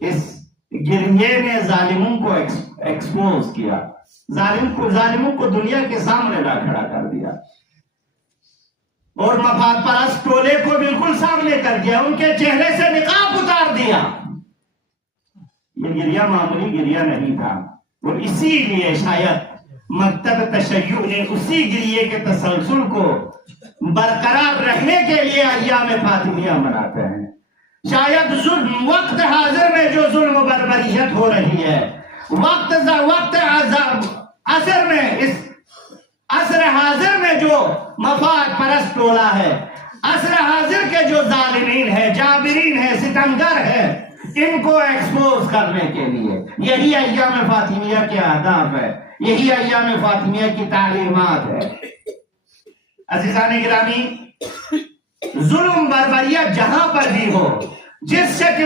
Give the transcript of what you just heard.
اس گریے نے ظالموں کو ایکسپوز کیا، ظالموں کو دنیا کے سامنے لا کھڑا کر دیا، اور مفاد پرست ٹولے کو بالکل سامنے کر دیا، ان کے چہرے سے نقاب اتار دیا۔ یہ گریہ معمولی گریہ نہیں تھا، اور اسی لیے شاید مکتب تشیع نے اسی گریے کے تسلسل کو برقرار رکھنے کے لیے ایام فاطمیہ مناتے ہیں۔ شاید وقت حاضر میں جو ظلم و بربریت ہو رہی ہے، وقت عصر میں، اس عصر حاضر میں جو مفاد پرست ٹولہ ہے، عصر حاضر کے جو ظالمین ہیں، جابرین ہیں، ستمگر ہیں، ان کو ایکسپوز کرنے کے لیے یہی ایام فاطمیہ کے اہداف ہے، یہی ایام فاطمیہ کی تعلیمات ہے۔ عزیزان گرامی، ظلم بربریت جہاں پر بھی ہو، جس شکل